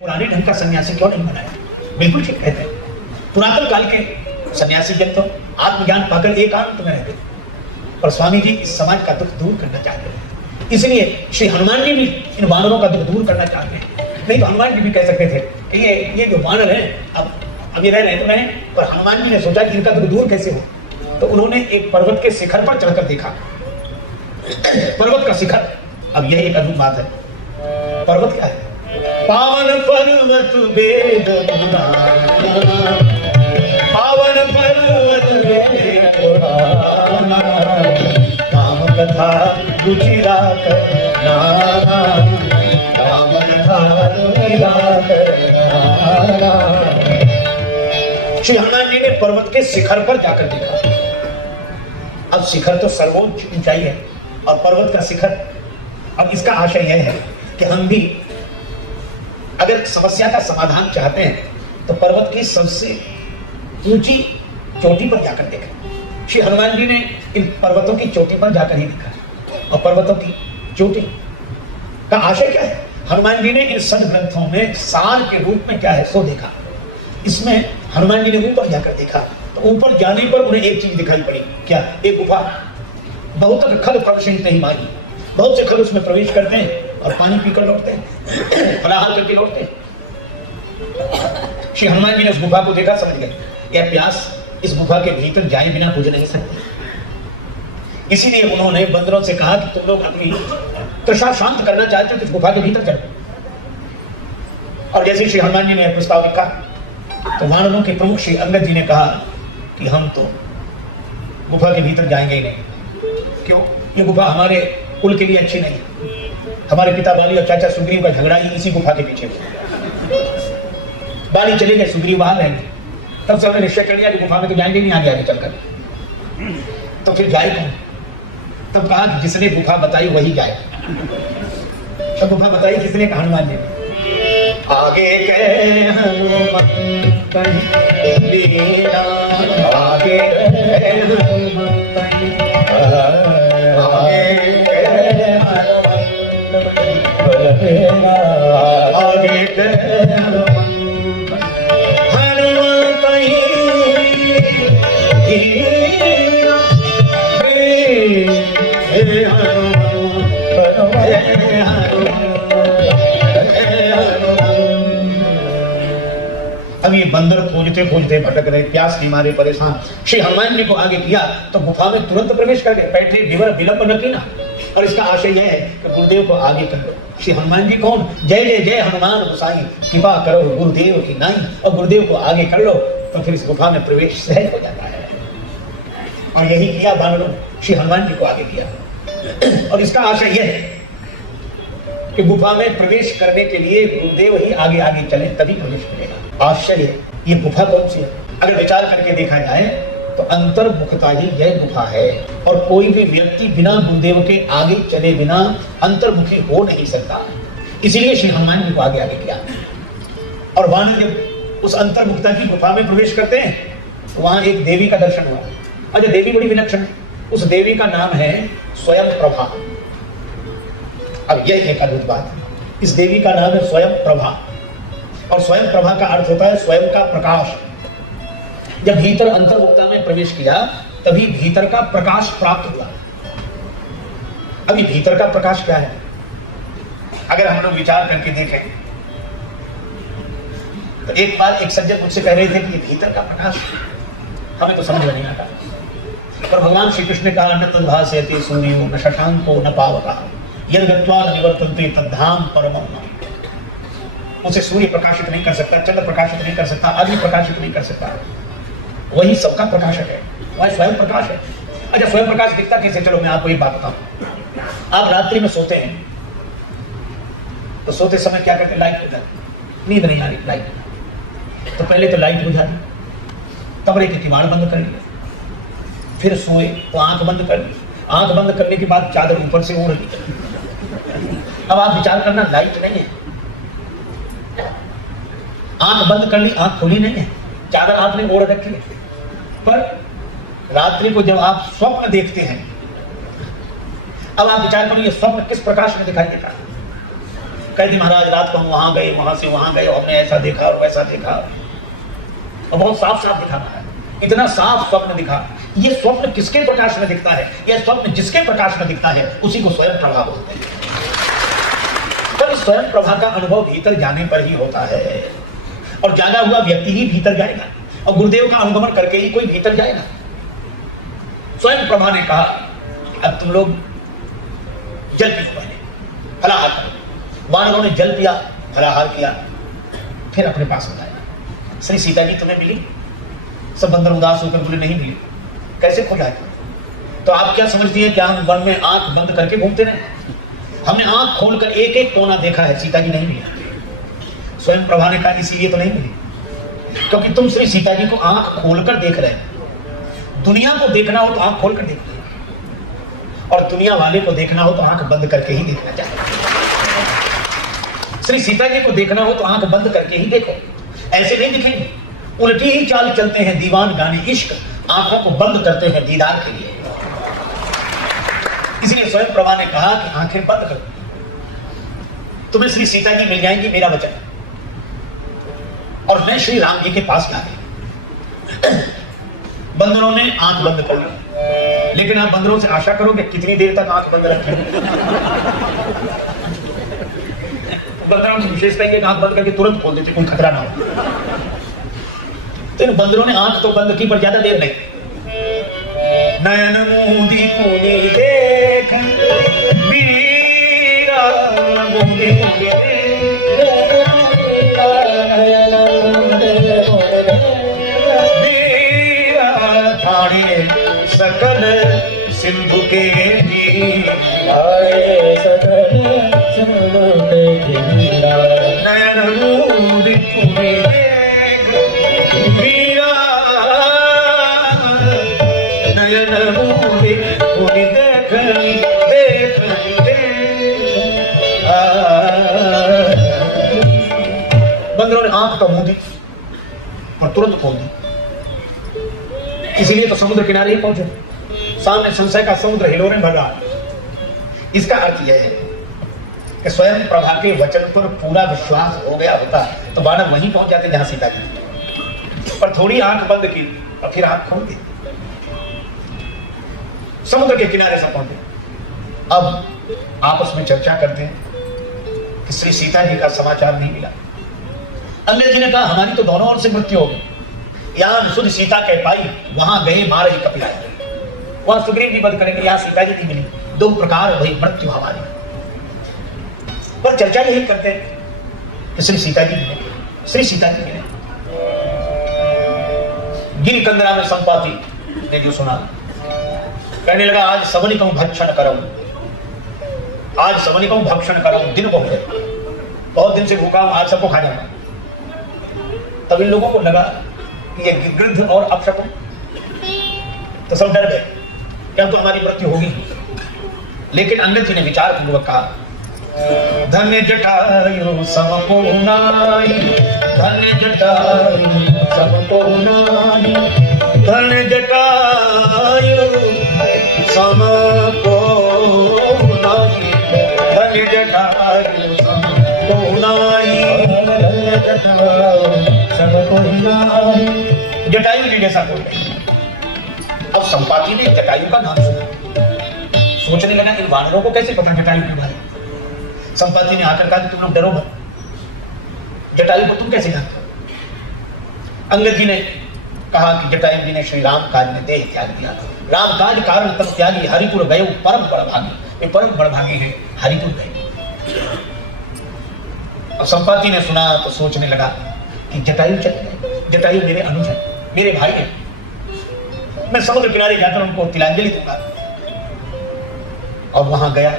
पुराने ढंग का सन्यासी क्यों नहीं बनाया? बिल्कुल ठीक कहते हैं। पुरातन काल के सन्यासी जन तो आत्मज्ञान पाकर एकांत में रहते, पर स्वामी जी इस समाज का दुख दूर करना चाहते हैं। इसलिए श्री हनुमान जी भी इन वानरों का दुख दूर करना चाहते हैं। नहीं तो हनुमान जी भी कह सकते थे कि ये जो वानर है अब ये रह रहे तो रहे, पर हनुमान जी ने सोचा कि इनका दुख दूर कैसे हो, तो उन्होंने एक पर्वत के शिखर पर चढ़कर देखा। पर्वत का शिखर, अब यह एक अद्भुत बात है। पर्वत क्या है? पावन पर्वत वेद पुराना, पावन पर्वत वेद पुराना, काम कथा रुचिरा करना, काम कथा रुचिरा करना। श्री हनुमान जी ने पर्वत के शिखर पर जाकर देखा। अब शिखर तो सर्वोच्च ऊंचाई है और पर्वत का शिखर, अब इसका आशय यह है कि हम भी अगर समस्या का समाधान चाहते हैं तो पर्वत की सबसे ऊंची चोटी पर जाकर देखें। श्री हनुमान जी ने इन पर्वतों की चोटी पर जाकर ही देखा। और पर्वतों की चोटी का आशय क्या है? हनुमान जी ने इन सदग्रंथों में सार के रूप में क्या है सो देखा। इसमें हनुमान जी ने ऊपर जाकर देखा तो ऊपर जाने पर उन्हें एक चीज दिखाई पड़ी। क्या? एक गुफा। बहुत खल प्रक्षिणते ही माही, बहुत से खल उसमें प्रवेश करते हैं और पानी पीकर लौटते हैं, फलाहार करके लौटते हैं। श्री हनुमान जी ने उस गुफा को देखा, समझ गए यह प्यास इस गुफा के भीतर जाए बिना बुझ नहीं सकती। इसीलिए उन्होंने बंदरों से कहा कि तुम लोग अपनी तृषा शांत करना चाहते हो तो इस गुफा के भीतर चलो। और जैसे श्री हनुमान जी ने प्रस्ताव लिखा तो वानरों के प्रमुख श्री अंगद जी ने कहा कि हम तो गुफा के भीतर जाएंगे ही नहीं। क्यों? ये गुफा हमारे कुल के लिए अच्छी नहीं। हमारे पिता बाली और चाचा सुग्रीव का झगड़ा ही इसी गुफा के पीछे हुआ। बाली चले गए, सुग्रीव बाहर रहेंगे। तब से हमने निश्चय कर लिया कि गुफा में तो जाएंगे नहीं आगे आगे चलकर, तो फिर जाए कौन? तब कहा कि जिसने गुफा बताई वही जाए। तब गुफा बताई किसने? हनुमान जी ने। आगे गए हनुमंत लीला, आगे गए हनुमंत आगे गए हनुमंत अब ये बंदर खोजते खोजते भटक रहे, प्यास के मारे परेशान। श्री हनुमान जी को आगे किया तो गुफा में तुरंत प्रवेश कर गए। बैठे विवर विलंब न कीना। और इसका आशय यह है कि गुरुदेव को आगे कर लो। श्री हनुमान जी कौन? जय जय जय हनुमान गोसाई, कृपा करो गुरुदेव की नाई। और गुरुदेव को आगे कर लो तो फिर इस गुफा में प्रवेश सहज हो जाता है। और यही किया वानरों, श्री हनुमान जी को आगे किया। और इसका आशय यह है कि गुफा में प्रवेश करने के लिए गुरुदेव ही आगे आगे चले तभी प्रवेश करेगा। आश्चर्य, ये गुफा कौन सी है? अगर विचार करके देखा जाए तो अंतर्मुखता ही यह गुफा है। और कोई भी व्यक्ति बिना गुरुदेव के आगे चले बिना अंतर्मुखी हो नहीं सकता। इसीलिए श्री हनुमान जी को आगे आगे किया। और वानर जब उस अंतर्मुखता की गुफा में प्रवेश करते हैं तो वहां एक देवी का दर्शन हुआ। अच्छा, देवी बड़ी विलक्षण। उस देवी का नाम है स्वयं प्रभा। अब यह एक अद्भुत बात है। इस देवी का नाम है स्वयं प्रभा। और स्वयं प्रभा का अर्थ होता है स्वयं का प्रकाश। जब भीतर अंतर्मुखता में प्रवेश किया तभी भीतर का प्रकाश प्राप्त हुआ। अभी भीतर का प्रकाश क्या है? अगर हम लोग विचार करके देखें तो एक बार एक सज्जन मुझसे कह रहे थे कि ये भीतर का प्रकाश हमें तो समझ में नहीं आता। पर भगवान श्री कृष्ण ने कहा न तद्भासयति सूर्यो न शशांको न पावकः यद् गत्वा न निवर्तन्ते तद्धाम परमं मम। उसे सूर्य प्रकाशित नहीं कर सकता, चंद्र प्रकाशित नहीं कर सकता, अग्नि प्रकाशित नहीं कर सकता। वही सबका प्रकाशक है, वह स्वयं प्रकाश है। अच्छा, स्वयं प्रकाश दिखता कैसे? चलो मैं आपको एक बात बताऊं। आप रात्रि में सोते हैं तो सोते समय क्या करते हैं? लाइट बुझा दी, नींद नहीं आ रही, लाइट। तो पहले तो लाइट बुझा दी, कमरे के किवाड़ बंद कर लिया, फिर सोए तो आंख बंद कर ली। आंख बंद करने के बाद चादर ऊपर से ओढ़ ली। अब आप विचार करना, लाइट नहीं है, आंख बंद कर ली, आंख खुली नहीं है, चादर आपने ओढ़ रखी है। पर रात्रि को जब आप स्वप्न देखते हैं, अब आप विचार करो ये स्वप्न किस प्रकाश में दिखाई देता है? कहती महाराज रात को हम वहां गए, वहां से वहां गए, हमने ऐसा देखा और वैसा देखा, और बहुत साफ साफ दिखा महाराज, इतना साफ स्वप्न दिखा। ये स्वप्न किसके प्रकाश में दिखता है? यह स्वप्न जिसके प्रकाश में दिखता है उसी को स्वयं प्रभा बोलते हैं। पर स्वयं प्रभा का अनुभव भीतर जाने पर ही होता है, और जागा हुआ व्यक्ति ही भीतर जाएगा, और गुरुदेव का अनुगमन करके ही कोई भीतर जाएगा। स्वयं प्रभा ने कहा अब तुम लोग जल पियो, पहले फलाहार करो। वानरों ने जल पिया, फलाहार किया, फिर अपने पास बुलाया। श्री सीता जी तुम्हें मिली? सब बंदर उदास होकर बोले नहीं मिली। कैसे खो जाए? तो आप क्या समझती हैं कि हम वन में आंख बंद करके घूमते रहे? हमने आंख खोलकर एक एक कोना देखा है, सीता जी नहीं मिली। स्वयं प्रभा ने कहा इसीलिए तो नहीं मिली, क्योंकि तुम श्री सीता जी को आंख खोलकर देख रहे हो। दुनिया को देखना हो तो आंख खोलकर देखो, और दुनिया वाले को देखना हो तो आंख बंद करके ही देखना चाहिए। श्री सीता जी को देखना हो तो आंख बंद करके ही देखो, ऐसे नहीं दिखेंगे। उल्टी ही चाल चलते हैं दीवान गाने इश्क, आंखों को बंद करते हैं दीदार के लिए। इसलिए स्वयं प्रभा ने कहा कि आंखें बंद कर, तुम्हें श्री सीता जी मिल जाएंगी, मेरा वचन। और मैं श्री राम जी के पास जा गई। बंदरों ने आंख बंद कर ली, लेकिन आप बंदरों से आशा करोगे कितनी देर तक आंख बंद रखेंगे? बंदरों की विशेषता ये आंख बंद करके तुरंत खोल देते, कोई खतरा ना हो। तो इन बंदरों ने आंख तो बंद की, पर ज्यादा देर नहीं। नयन मूंदी मूंदी देख वीरा, मूंदी मूंदी वीरा, ठाणे सकल सिंधु के सकल सिंधु के नयन मूंदी मूंदी वीरा, नयन मूंदी मूंदी देख देख बंदरों ने आंख तो मूंदी और तुरंत खोल दी। इसीलिए तो समुद्र किनारे ही पहुंचे, सामने संशय का समुद्र हिलोरे भर रहा। इसका अर्थ यह है कि स्वयं प्रभा के वचन पर पूरा विश्वास हो गया होता तो वानर वहीं पहुंच जाते जहां सीता जी, पर थोड़ी आंख बंद की और फिर आंख खोल दी, समुद्र के किनारे से पहुंचे। अब आपस में चर्चा करते हैं कि श्री सीता जी का समाचार नहीं मिला। अंग्रेज जी ने कहा हमारी तो दोनों ओर से मृत्यु हो गई, यहां शुद्ध सीता कह पाई, वहां गए मार ही कपिलाई। वहां सुग्रीव जी वध करेंगे, यहां सीता जी नहीं मिली, दो प्रकार वही मृत्यु हमारी। पर चर्चा यही करते हैं कि श्री सीता जी मिले, श्री सीता जी मिले। गिरी कंदरा में संपाति ने जो सुना, कहने लगा आज सवनिकों भक्षण करो, आज सवनिकों भक्षण करो, दिन को गए, बहुत दिन से भूखा हूं, आज सबको खा जाऊंगा। तब इन लोगों को लगा कि ये गिद्ध और अपशकुन, तो सब डर गए, क्या तो हमारी मृत्यु होगी। लेकिन अंगद जी ने विचार पूर्वक कहा धन्य जटायु समको नाई, धन्य जटायु समको नाई, धन्य जटायु समको नाई, धन्य जटायु समको नाई, धन्य जटायु समको नाई। जटायु जी जैसा कोई नहीं। अब संपाति ने जटायु का नाम सुना, सोचने लगा इन वानरों को कैसे पता जटायु के बारे में। संपाति ने आकर कहा कि तुम लोग डरो मत, जटायु को तुम कैसे जानते हो? अंगद जी ने कहा कि जटायु जी ने श्री राम काज में देह त्याग दिया, राम काज कारण तब त्यागी, हरिपुर गए परम बड़भागी, ये परम बड़भागी है, हरिपुर गए। और संपाति ने सुना तो सोचने लगा कि जटायु चले गए, जटायु मेरे अनुज है, मेरे भाई है, मैं समुद्र किनारे जाकर उनको तिलांजलि दूंगा। और वहां गया,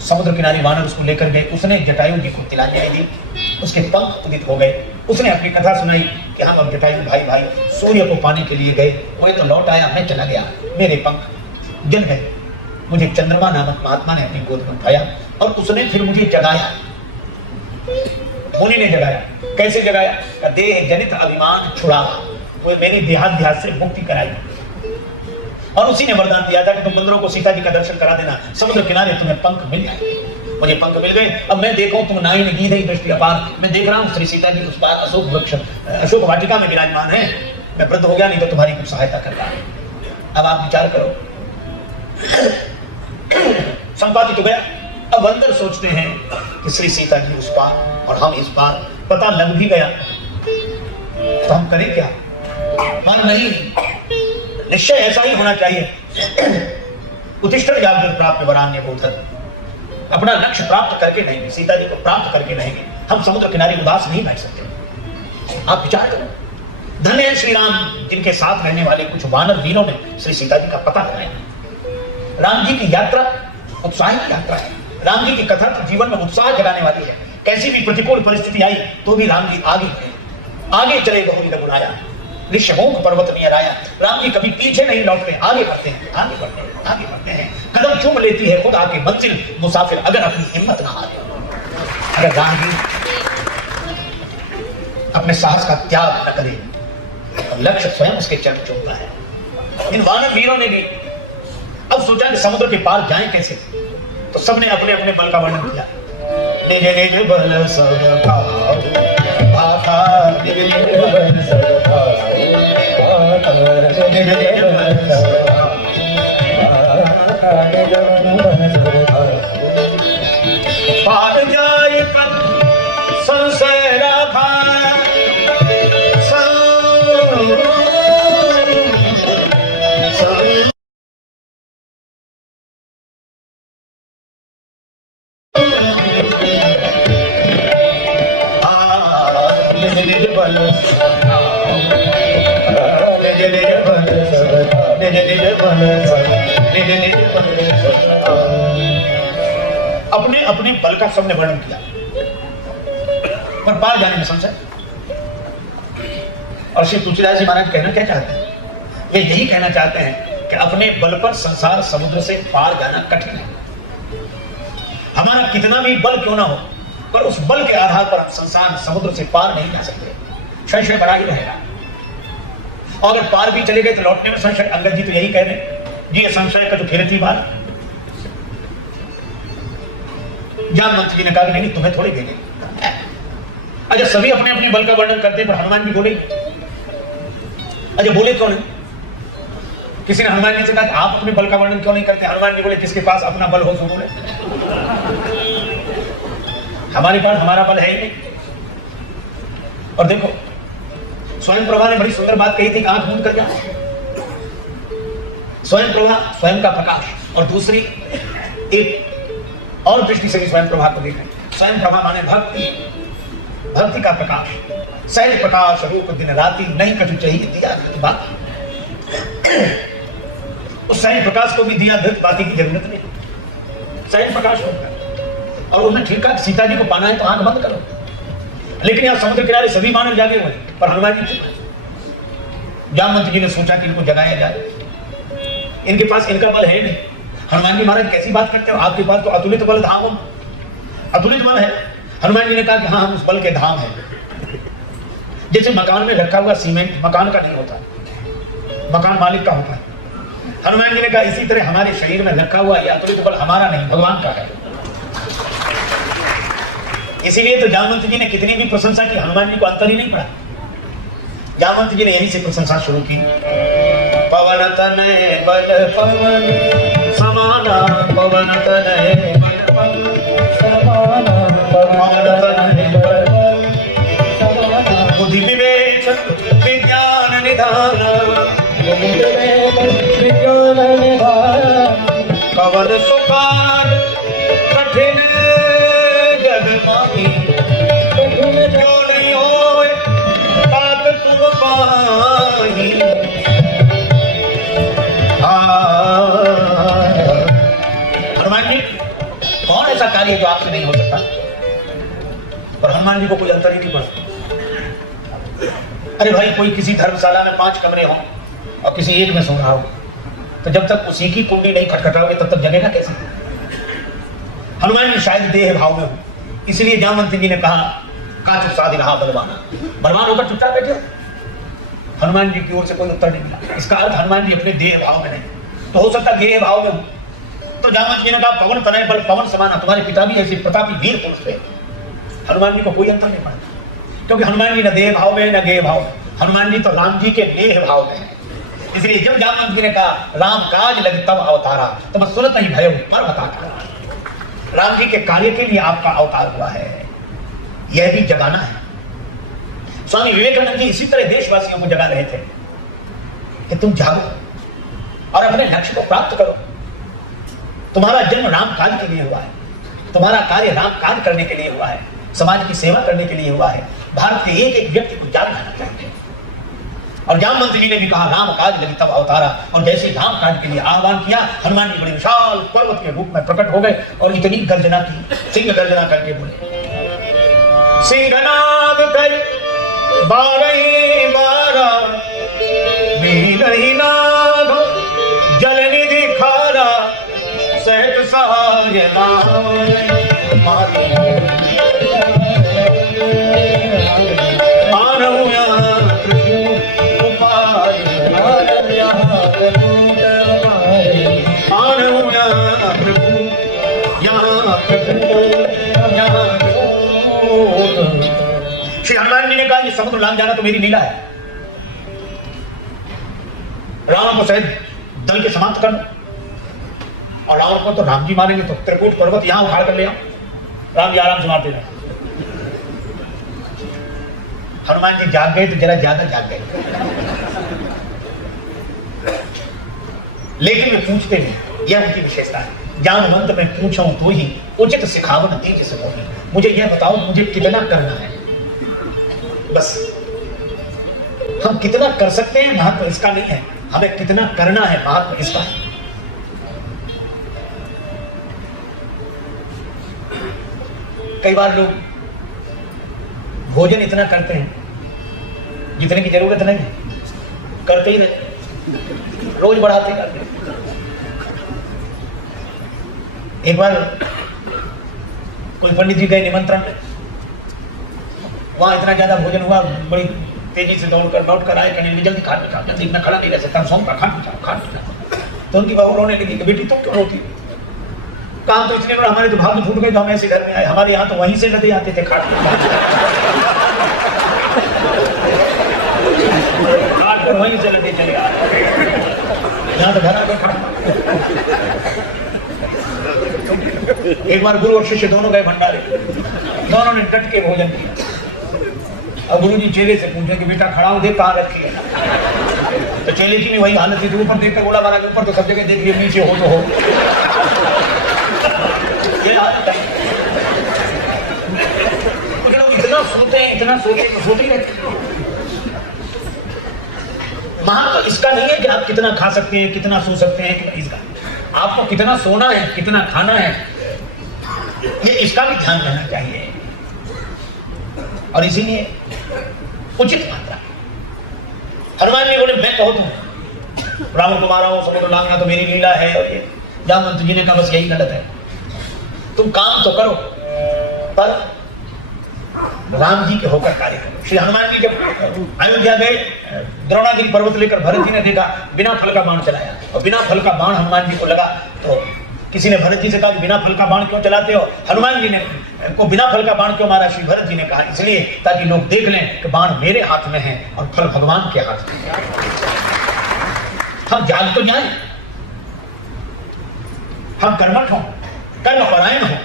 समुद्र किनारे वानर उसको लेकर गए, उसने जटायु जी को तिलांजलि दी, उसके पंख उदित हो गए। उसने अपनी कथा सुनाई कि हम अब जटायु भाई भाई सूर्य को पाने के लिए गए, वो तो लौट आया, मैं चला गया, मेरे पंख जल गए। मुझे चंद्रमा नामक महात्मा ने अपनी गोद में उठाया और उसने फिर मुझे जगाया, मुनि ने जगाया। कैसे जगाया? देह जनित अभिमान छुड़ा, वो मेरी देहाध्यास से मुक्ति कराई। और उसी ने वरदान दिया था कि तुम बंदरों को सीता जी का दर्शन करा देना, समुद्र किनारे तुम्हें पंख मिल जाएंगे। मुझे पंख मिल गए, अब मैं देखूं तुम नाई ने गीधे दृष्टि अपार, मैं देख रहा हूं श्री सीता जी उस पार अशोक वृक्ष अशोक वाटिका में विराजमान है, मैं वृद्ध हो गया, नहीं तो तुम्हारी कुछ सहायता कर रहा है। अब आप विचार करो। संपादित हो गया। अब अंदर सोचते हैं कि श्री सीता जी उस पार और हम इस पार, पता लग भी गया तो हम करें क्या? हाँ नहीं, निश्चय ऐसा ही होना चाहिए। उत्तिष्ठत् जागृत प्राप्त वरान्य बोधत्, अपना लक्ष्य प्राप्त करके नहीं, सीता जी को प्राप्त करके नहीं, हम समुद्र किनारे उदास नहीं बैठ सकते। आप विचार करो, धन्य है श्री राम जिनके साथ रहने वाले कुछ वानर वीरों ने श्री सीता जी का पता लगाया। राम जी की यात्रा उत्साहित यात्रा है। राम जी की कथा तो जीवन में उत्साह जगाने वाली है। कैसी भी प्रतिकूल परिस्थिति आई तो भी राम जी आगे चले बहुविध गुणाया, ऋष्यमुख पर्वत नियर आया। राम जी कभी पीछे नहीं लौटते, आगे बढ़ते हैं, आगे बढ़ते हैं, आगे बढ़ते हैं। कदम चूम लेती है खुद आके मंजिल, मुसाफिर अगर अपनी हिम्मत ना हारे। अगर राम जी अपने साहस का त्याग न करे तो लक्ष्य स्वयं उसके चरण चूमता है। इन वानर वीरों ने भी अब सोचा कि समुद्र के पार जाएं कैसे, तो सबने अपने अपने बल का वर्णन किया। निज निज बल सब भाखा, निज निज बल सब भाखा, निज निज बल सब भाखा, निज निज बल सब भाखा। पार जाए कब संशय राखा, अपने अपने बल का सबने वर्णन किया, पर पार जाने में संशय। और श्री तुलसीदास जी महाराज कहना क्या चाहते हैं? वे यही कहना चाहते हैं कि अपने बल पर संसार समुद्र से पार जाना कठिन है। हमारा कितना भी बल क्यों ना हो, पर उस बल के आधार पर हम संसार समुद्र से पार नहीं जा सकते, संशय बड़ा ही रहेगा। और अगर पार भी चले गए तो लौटने में संशय। अंगद जी तो यही कह रहे जी, ये संशय का जो खेल थी बात। जामवंत जी ने कहा कि नहीं तुम्हें थोड़े भेजे। अच्छा, सभी अपने अपने बल का वर्णन करते हैं, पर हनुमान जी बोले। अच्छा, बोले क्यों नहीं? किसी ने हनुमान जी से कहा आप अपने बल का वर्णन क्यों नहीं करते? हनुमान जी बोले जिसके पास अपना बल हो सो बोले। हमारे पास हमारा बल है ही नहीं। और देखो, स्वयं प्रभा ने बड़ी सुंदर बात कही थी, आंख मूंद कर जाओ। स्वयं प्रभा स्वयं का प्रकाश, और दूसरी एक और दृष्टि से भी स्वयं प्रभा को देखें। स्वयं प्रभा माने भक्ति, भक्ति का प्रकाश। सहज प्रकाश रूप दिन राति, नहीं कछु चाहिए दिया बात। उस सहज प्रकाश को भी दिया बाती की जरूरत नहीं, सहज प्रकाश होगा। और उसने ठीक कहा सीता जी को पाना है तो आंख बंद करो। लेकिन यहाँ समुद्र किनारे सभी मानव जागे हुए, पर हनुमान जी चुप। जामवंत जी ने सोचा कि इनको जगाया जाए, इनके पास इनका बल है नहीं। हनुमान जी महाराज कैसी बात करते हो, आपके पास तो अतुलित बल धाम, अतुलित बल है। हनुमान जी ने कहा कि हाँ, हम उस बल के धाम हैं। जैसे मकान में रखा हुआ सीमेंट मकान का नहीं होता, मकान मालिक का होता है। हनुमान जी ने कहा इसी तरह हमारे शरीर में रखा हुआ यह अतुलित बल हमारा नहीं, भगवान का है। इसीलिए तो जामवंत जी ने कितनी भी प्रशंसा की, हनुमान जी को अंतर ही नहीं पड़ा। जामवंत जी ने यहीं से प्रशंसा शुरू की। पवन तनय बल पवन समाना, पवन तनय बल पवन समाना, पवन तनय बल समाना, बुद्धि विवेक विज्ञान निधान, बुद्धि विवेक विज्ञान निधान, कवन सुकार कठिन जग माही, जो नहीं होए तात तुम पाही। हनुमान जी, कौन ऐसा कार्य जो आपसे नहीं हो सकता? पर हनुमान जी को कोई अंतर ही नहीं पड़ा। अरे भाई, कोई किसी धर्मशाला में 5 कमरे हों और किसी एक में सो रहा हो, तो जब तक उसी की कुंडी नहीं खटखटाओगे तब तक जगेगा कैसे? हनुमान जी शायद देह भाव में हो, इसलिए जामवंत जी ने कहा काचु साधि रहा बलवाना, बलवान होकर चुपचाप बैठे। हनुमान जी की ओर से कोई उत्तर नहीं मिला। इसका अर्थ हनुमान जी अपने देह भाव में नहीं, तो हो सकता देह भाव में हो तो जामवंत जी ने कहा पवन तनय बल पवन समाना, तुम्हारे पिता भी ऐसे प्रतापी वीर पुरुष थे। हनुमान जी को कोई अंतर नहीं पड़ा, क्योंकि हनुमान जी न देह भाव में न गेय भाव में, हनुमान जी तो राम जी के नेह भाव में है। इसलिए जब जामवंत जी ने कहा राम काज लग तब अवतारा, तब सुनत ही भय पर बताता, राम जी के कार्य के लिए आपका अवतार हुआ है, यह भी जगाना है। स्वामी विवेकानंद जी इसी तरह देशवासियों को जगा रहे थे कि तुम जागो और अपने लक्ष्य को प्राप्त करो। तुम्हारा जन्म राम काज के लिए हुआ है, तुम्हारा कार्य राम काज करने के लिए हुआ है, समाज की सेवा करने के लिए हुआ है। भारत के एक एक व्यक्ति को जाग जाना चाहिए। और जामवंत जी ने भी कहा राम काज लगी तब अवतारा, और जैसे ही राम काज के लिए आह्वान किया, हनुमान जी बड़े विशाल पर्वत के रूप में प्रकट हो गए और इतनी गर्जना की, सिंह गर्जना करके बोले सिंहनाद कर बारही बारा मीरही नाग जल निधि खारा सहज सहाय श्री हनुमान जी ने कहा ये समुद्र लांग जाना तो मेरी लीला है, रावण को शायद दल के समाप्त कर, और रावण को तो राम जी मारेंगे तो त्रिकूट पर्वत यहां उखाड़ कर ले आओ, राम जी आराम से मारते रहे। हनुमान जी जाग गए तो जरा ज्यादा जाग गए, लेकिन वे पूछते नहीं, यह उनकी विशेषता है। जानवंत में पूछूं तो ही उचित सिखावन तेज से बोले, मुझे यह बताओ मुझे कितना करना है, बस हम कितना कर सकते हैं महत्व इसका नहीं है, हमें कितना करना है महत्व इसका है। कई बार लोग भोजन इतना करते हैं जितने की जरूरत नहीं है, करते ही नहीं, रोज बढ़ाते करते। एक बार कोई पंडित जी गए निमंत्रण में, वहां इतना ज्यादा भोजन हुआ, बड़ी तेजी से लौट कर आए, कहने जल्दी खा पीछा, जल्दी इतना खड़ा नहीं रह सकता, सोम का खान पीछा। तो उनकी बहू रोने लगी कि बेटी तुम क्यों रोती, काम तो इसलिए हमारे तो भाग फूट गए तो हम ऐसे घर में आए, हमारे यहाँ तो वहीं से लदे आते थे खाट कर वहीं से लदे चले आए, यहाँ तो घर आकर खड़ा। एक बार गुरु और शिष्य दोनों गए भंडारे, दोनों ने डट के भोजन किया। अब गुरु जी चेले से पूछे कि बेटा खड़ा हो, देख कहाँ रखी है, तो चेले की भी वही हालत थी, ऊपर देखकर बोला महाराज ऊपर तो सब जगह देख लिया, नीचे हो तो हो। ये हालत है, इतना सोते हैं, इतना सोते हैं, सोते ही रहते। महत्व तो इसका नहीं है कि आप कितना खा सकते हैं, कितना सो सकते हैं, इसका आपको कितना सोना है, कितना खाना है, ये इसका भी ध्यान रहना चाहिए। और इसीलिए उचित मात्रा। हनुमान जी बोले मैं कहूँ तो रावण को मारा हो, समुद्र लांघना तो मेरी लीला है, और ये जामवंत जी ने कहा बस यही गलत है, तुम काम तो करो पर राम जी के होकर कार्य करो। श्री हनुमान जी जब अयोध्या गए, द्रोणागिरी पर्वत लेकर भरत जी ने देखा बिना फल का बाण चलाया, और बिना फल का बाण हनुमान जी को लगा, तो किसी ने भरत जी से कहा कि बिना फल का बाण क्यों चलाते हो, हनुमान जी ने को बिना फल का बाण क्यों मारा, श्री भरत जी ने कहा इसलिए ताकि लोग देख लें कि बाण मेरे हाथ में है और फल भगवान के हाथ में है। हम जाग तो जाए, हम कर्मठ हो, कर्मपरायण हो,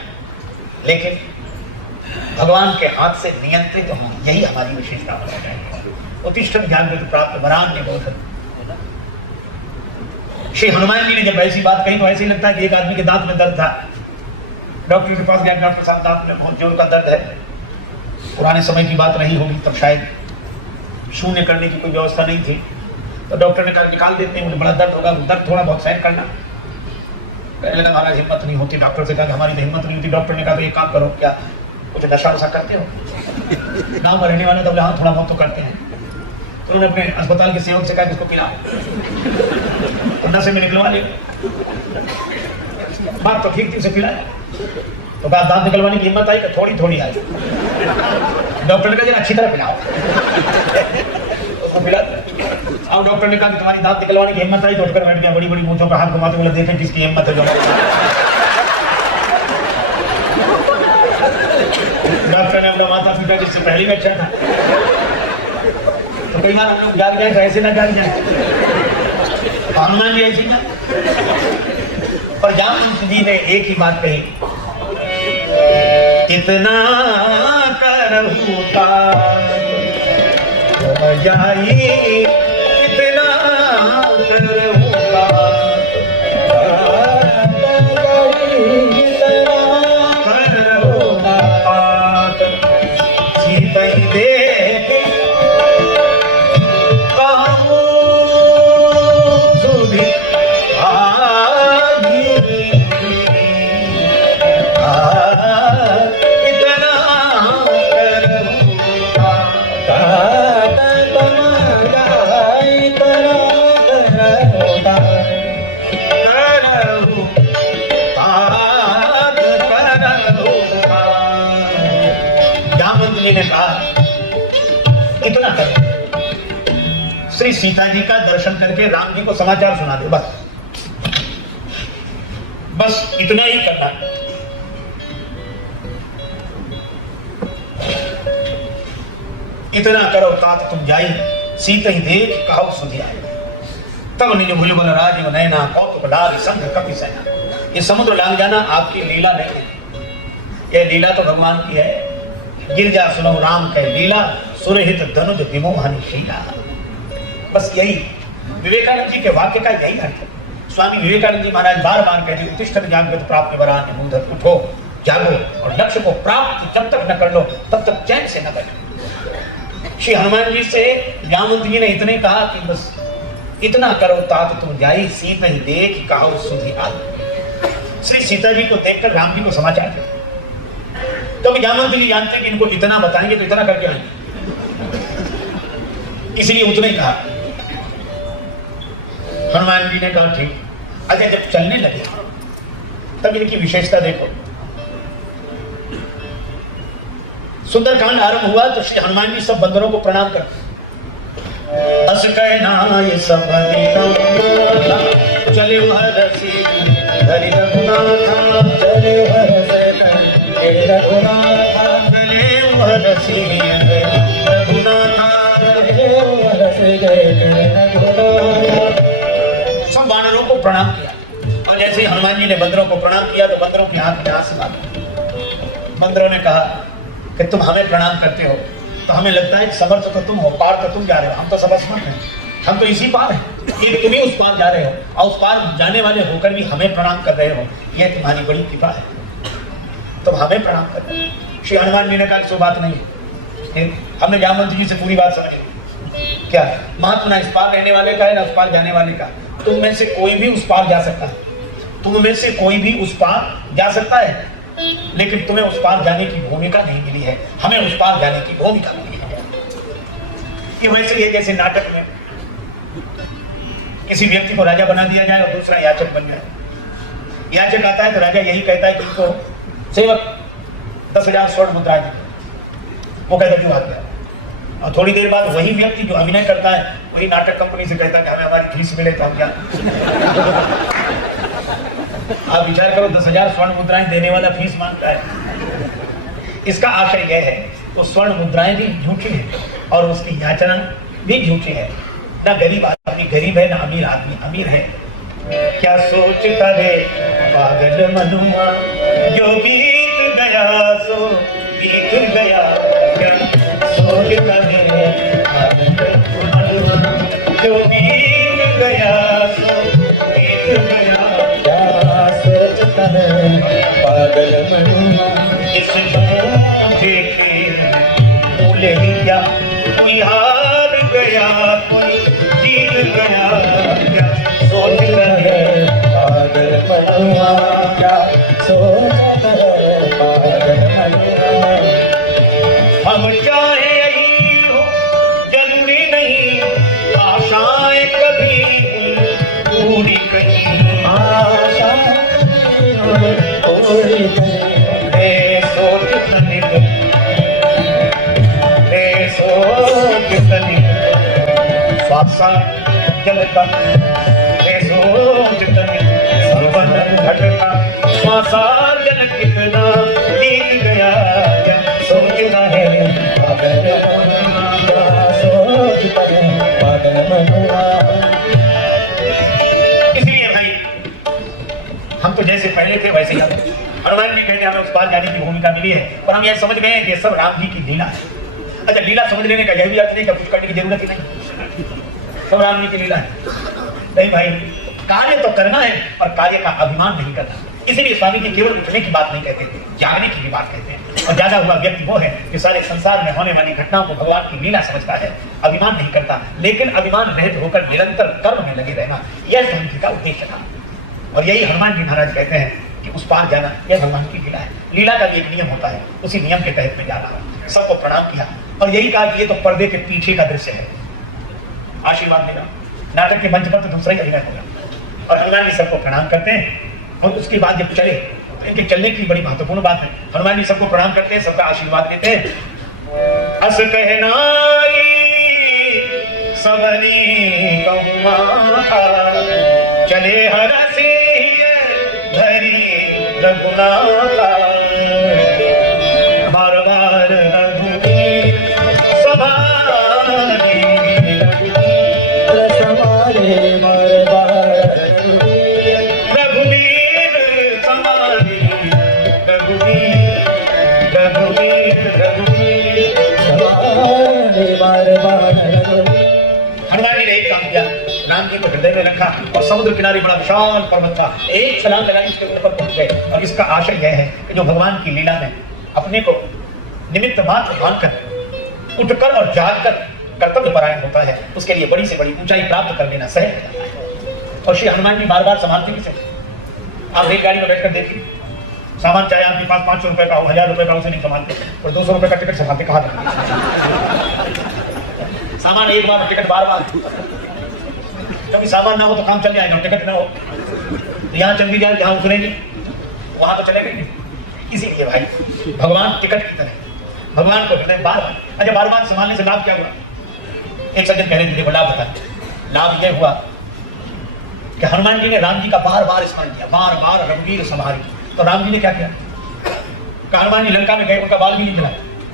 लेकिन भगवान के हाथ से नियंत्रित हो, यही हमारी विशेषता होना चाहिए। उत्तिष्ठत् जागृत प्राप्त वरान्य बोधन। श्री हनुमान जी ने जब ऐसी बात कही तो ऐसे ही लगता है कि एक आदमी के दांत में दर्द था, डॉक्टर के पास गया, डॉक्टर साहब दांत में बहुत जोर का दर्द है, पुराने समय की बात नहीं होगी, तब शायद शून्य करने की कोई व्यवस्था नहीं थी, तो डॉक्टर ने कहा निकाल देते हैं, मुझे बड़ा दर्द होगा, दर्द थोड़ा बहुत सहन करना। कहने लगा महाराज हिम्मत नहीं होती, डॉक्टर से कहा हमारी तो हिम्मत नहीं होती। डॉक्टर ने कहा तो एक काम करो, क्या कुछ नशा वशा करते हो? गाँव में रहने वाले तो हाँ थोड़ा बहुत तो करते हैं। तो उन्होंने अपने अस्पताल के सेवक से कहा इसको पिलाओ, तो नशे में निकलवा लिया, बात तो ठीक थी, उसे पिलाया, तो कहा दांत निकलवाने की हिम्मत आई कि थोड़ी थोड़ी आई। डॉक्टर ने कहा अच्छी तरह पिलाओ, उसको पिला। अब डॉक्टर ने कहा कि तुम्हारी दांत निकलवाने की हिम्मत आई तो उठकर बैठ गया, बड़ी बड़ी मूंछों का हाथ घुमाते बोले देखें किसकी हिम्मत है जो। डॉक्टर ने अपना माथा पीटा जिससे पहले भी अच्छा था। तो कई बार हम लोग जाग जाए तो ऐसे ना जाग जाए, हनुमान जी ऐसी ना। और जामवंत जी ने एक ही बात कही, इतना करहु तात जाई, इतना करहु तात करहु तात, सीतै देख कहूँ सुधि आगी, इतना करहु तात जामवंत जी ने कहा इतना कर, श्री सीता जी का दर्शन करके राम जी को समाचार सुना दे, बस बस इतना ही करना। इतना करो तात तुम जाई, सीता ही देख कहो सुधि आई, तब निज भुजबल राजीव नैना, कौतुक डारि संग कपि सेना। ये समुद्र लांग जाना आपकी लीला नहीं है, यह लीला तो भगवान की है। गिरजा सुनो राम कह लीला, सुरहित धनुज विमोहन शीला। बस यही विवेकानंद जी के वाक्य का यही अर्थ है। स्वामी विवेकानंद जी महाराज बार बार कहते उत्तिष्ठत जागृत प्राप्ति वरान मूढ़, उठो जागो और लक्ष्य को प्राप्त जब तक न कर लो तब तक चैन से न बैठो। श्री हनुमान जी से जामवंत जी ने इतने कहा कि बस इतना करो तात तुम जाई, सीता ही देख कहो सुधि आई। श्री सीता जी को देखकर राम जी को समाचार देते, तो जामवंत जी जानते हैं कि इनको इतना बताएंगे तो इतना करके आएंगे, इसलिए उतना ही कहा। हनुमान जी ने कहा ठीक। अच्छा जब चलने लगे तब इनकी विशेषता देखो। सुंदरकांड आरंभ हुआ तो श्री हनुमान जी सब बंदरों को प्रणाम करते, अस कहना ये सब चले हरसी हरि रघुनाथा, चले हरसी रघुनाथा, चले हरसी रघुनाथा, सब वानरों को प्रणाम किया। और जैसे हनुमान जी ने बंदरों को प्रणाम किया तो बंदरों के हाथ में आंसू आ गए। बंदरों ने कहा कि तुम हमें प्रणाम करते हो तो हमें लगता है कि समर्थ तो तुम हो, पार तो तुम जा रहे हो, हम तो सब असमर्थ हैं, हम तो इसी पार हैं, ये तुम ही उस पार जा रहे हो और उस पार जाने वाले होकर भी हमें प्रणाम कर रहे हो, ये तुम्हारी बड़ी कृपा है, तुम हमें प्रणाम कर रहे हो। श्री हनुमान जी ने कहा सो बात नहीं, हमने जामवंत जी से पूरी बात समझी। क्या महत्व ना इस पार रहने वाले का है ना उस पार जाने वाले का, तुम में से कोई भी उस पार जा सकता है, तुम में से कोई भी उस पार जा सकता है, लेकिन तुम्हें उस पार जाने की भूमिका नहीं मिली है, हमें उस पार जाने की भूमिका मिली है। ये वैसे ही जैसे नाटक में किसी व्यक्ति को राजा बना दिया जाए और दूसरा याचक बन जाए। याचक आता है तो राजा यही कहता है कि इनको सेवक 10,000 स्वर्ण मुद्राएं दे, वो कहता क्यों आ गया, और थोड़ी देर बाद वही व्यक्ति जो अभिनय करता है वही नाटक कंपनी से कहता है कि हमें हमारी फीस मिले तो हम क्या। आप विचार करो 10,000 स्वर्ण मुद्राएं देने वाला फीस मांगता है। इसका आशय यह है वो स्वर्ण मुद्राएं भी झूठी है और उसकी याचना भी झूठी है। ना गरीब आदमी गरीब है ना अमीर आदमी अमीर है। क्या सोचता रे पागल मनुआ, जो बीत गया सो बीत गया, क्या सोचता रे पागल मनुआ, जो बीत गया सो बीत गया, क्या सोचता रे पागल मनुआ। इस मुझे भूल गया कोई हार गया कोई जीत गया, क्या सोच रहे पागल मनुआ, क्या सोच रहे पागल मनुआ। हम चाहे यही हो जरूरी नहीं, आशाएं कभी पूरी कहीं, आशाएं पूरी कहीं, सोच तनिक सोच तनिक वासा जल का सोच संबंध घटता वासा जल कितना बीत गया सोचना है इसलिए भाई हम तो जैसे पहले थे वैसे ही हनुमान जी कहते हमें उस पार जाने की भूमिका मिली है और हम यह समझ गए कि सब राम जी की लीला है। अच्छा, लीला समझ लेने का यह भी अर्थ नहीं कि कुछ करने की जरूरत ही नहीं, सब राम जी की लीला है। नहीं भाई, कार्य तो करना है और कार्य का अभिमान नहीं करना। इसीलिए स्वामी जी केवल उठने की बात नहीं कहते, जागने की भी बात कहते हैं। और जागा हुआ व्यक्ति वो है कि सारे संसार में होने वाली घटनाओं को भगवान की लीला समझता है, अभिमान नहीं करता। लेकिन अभिमान रहित होकर निरंतर कर्म में लगे रहना, यह स्वामी जी का उद्देश्य था। और यही हनुमान जी महाराज कहते हैं कि उस पार जाना यह भगवान की लीला है। लीला का भी एक नियम होता है, उसी नियम के तहत में जा रहा हूं। सबको प्रणाम किया और यही कहा कि ये तो पर्दे के पीछे का दृश्य है, आशीर्वाद देना। नाटक के मंच पर तो दूसरा ही अभिनय होगा। और हनुमान जी सबको प्रणाम करते हैं और उसके बाद जब चले, इनके चलने की बड़ी महत्वपूर्ण बात है। हनुमान जी सबको प्रणाम करते हैं, सबका आशीर्वाद देते हैं। अस कहनाई सबनी कहुआ चले हरसी धरी रघुनाथा बार बार रघुवीर समारे बार बार रघुवीर समारे रघुवीर समारे बार बार। हनुमान जी ने एक काम किया, राम जी को हृदय में रखा और समुद्र किनारे बड़ा विशाल पर्वत था, एक छलांग लगाई, उसके ऊपर पहुंच गए। और इसका आशय यह है कि जो भगवान की लीला में अपने को निमित्त मात्र मानकर उठकर और जागकर कर्तव्य परायण होता है, उसके लिए बड़ी से बड़ी ऊंचाई प्राप्त कर लेना सहज हो जाता है। और श्री हनुमान जी बार बार संभालते किसे? आप रेलगाड़ी में बैठकर देखिए, सामान चाहे आपके पास 500 रुपए का हो, 1000 रुपए का, उसे नहीं संभालते। और 200 रुपए का टिकट संभालते कहा सामान एक बार, टिकट बार बार। कभी सामान ना हो तो काम चल जाएगा, टिकट ना हो यहाँ चल भी जाए, जहाँ उतरेंगे वहां तो चलेंगे। इसीलिए भाई भगवान टिकट की तरह भगवान को हृदय बार बार। अच्छा, बार बार संभालने से लाभ क्या हुआ? एक सज्जन कह रहे थे, देखो लाभ बता। लाभ यह हुआ कि हनुमान जी ने राम जी का बार बार स्मरण किया, बार बार रघुवीर समारी। तो राम जी ने क्या किया? हनुमान जी लंका में गए, उनका बाल भी नहीं जला,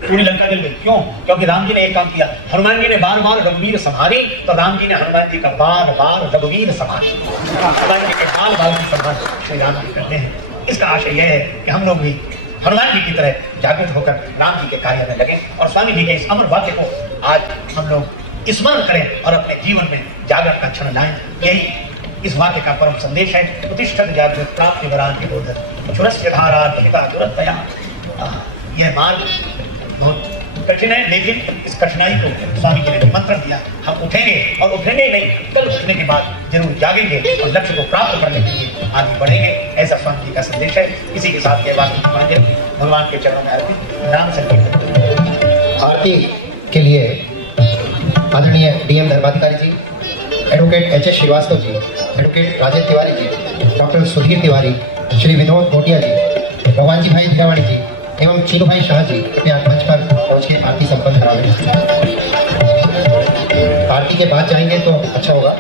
पूरी लंका जल गई। क्यों? क्योंकि राम जी ने एक काम किया, हनुमान जी ने बार बार रघुवीर संभारी, तो राम जी ने हनुमान जी का बार बार रघुवीर संभारी। हनुमान जी के बाल बाल की संभाल श्री राम जी करते हैं। इसका आशय यह है कि हम लोग भी हनुमान जी की तरह जागृत होकर राम जी के कार्य में लगे और स्वामी जी के इस अमर वाक्य को आज हम लोग स्मरण करें और अपने जीवन में जागृत का क्षण लाएं। यही इस वाक्य का परम संदेश है। प्रतिष्ठित जागृत प्राप्ति वरान के बोध छुरस्य धारा धिका दुरतया। यह मार्ग बहुत कठिन है, लेकिन इस कठिनाई को स्वामी जी ने निमंत्रण दिया। हम उठेंगे और उठेंगे नहीं, कल उठने के बाद जरूर जागेंगे और लक्ष्य को प्राप्त करने के लिए आगे बढ़ेंगे। ऐसा स्वामी जी का संदेश है। इसी के साथ यह बात भगवान के चरणों में अर्पित राम संकीर्तन आरती के लिए आदरणीय डीएम धर्माधिकारी जी, advocate HS. Srivastava ji, advocate Rajendra Tiwari ji, doctor Sudhir Tiwari, Shri Vinod नोटिया जी, भगवान जी भाई धीरावाणी जी एवं चीनू भाई शाह जी अपने मंच पर पहुंच के आरती संपन्न करावे। आरती के बाद जाएंगे तो अच्छा होगा।